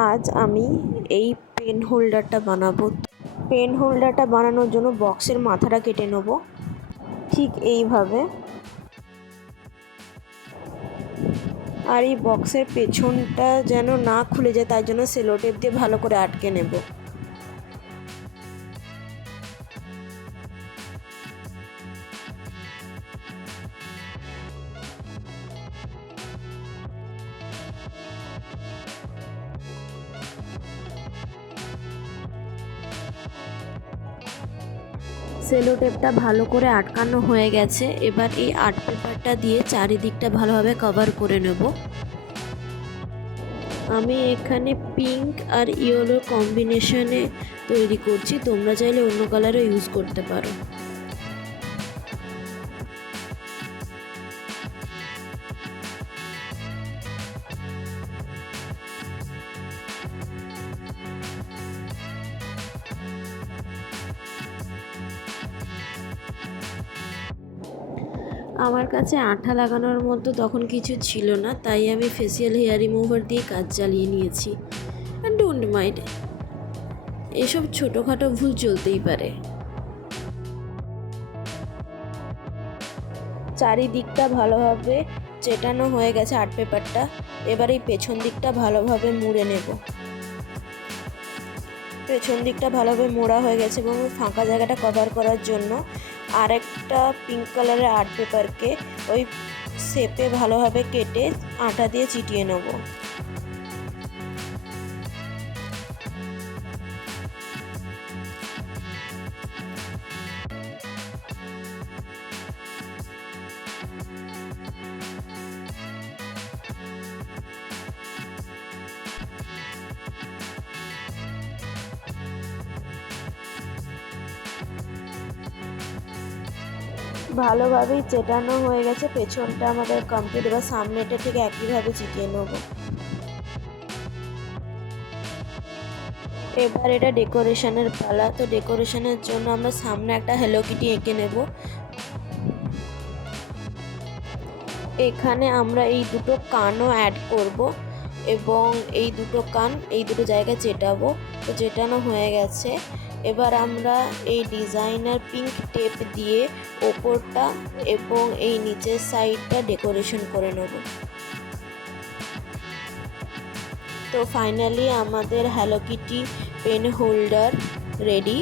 আজ আমি এই পেন হোল্ডারটা বানাবো। পেন হোল্ডারটা বানানোর জন্য বক্সের মাথাটা কেটে নেব ঠিক এইভাবে, আর এই বক্সের পেছনটা যেন না খুলে যায় তার জন্য সেলো টেপ দিয়ে ভালো করে আটকে নেব। সেলো টেপটা ভালো করে আটকানো হয়ে গেছে। এবার এই আর্ট পেপারটা দিয়ে চারিদিকটা ভালোভাবে কভার করে নেব। আমি এখানে পিঙ্ক আর ইয়েলো কম্বিনেশনে তৈরি করছি, তোমরা চাইলে অন্য কালারও ইউজ করতে পারো। আমার কাছে আঠা লাগানোর মতো তখন কিছু ছিল না, তাই আমি ফেসিয়াল হেয়ার রিমুভার দিয়ে কাজ চালিয়ে নিয়েছি। ডোন্ট মাইন্ড, এসব ছোটোখাটো ভুল চলতেই পারে। চারিদিকটা ভালোভাবে চেটানো হয়ে গেছে আর্ট পেপারটা। এবার এই পেছন দিকটা ভালোভাবে মুড়ে নেব। পেছন দিকটা ভালোভাবে মোড়া হয়ে গেছে এবং ফাঁকা জায়গাটা কভার করার জন্য আরেকটা পিঙ্ক কালারের আর্ট পেপারকে ওই শেপে ভালোভাবে কেটে আটা দিয়ে চিটিয়ে নেব। ভালোভাবেই চেটানো হয়ে গেছে, পেছনটা আমাদের কমপ্লিট। এবার সামনেটা ঠিক একইভাবে চিটিয়ে নেব। এবার এটা ডেকোরেশনের পালা। তো ডেকোরেশনের জন্য আমরা সামনে একটা হ্যালো কিটি এঁকে নেব। এখানে আমরা এই দুটো কানও অ্যাড করব এবং এই দুটো কান এই দুটো জায়গায় চেটাবো। তো চেটানো হয়ে গেছে। এবার আমরা এই ডিজাইনার পিঙ্ক টেপ দিয়ে ওপরটা এবং এই নিচের সাইডটা ডেকোরেশন করে নেব। তো ফাইনালি আমাদের hello kitty pen holder ready.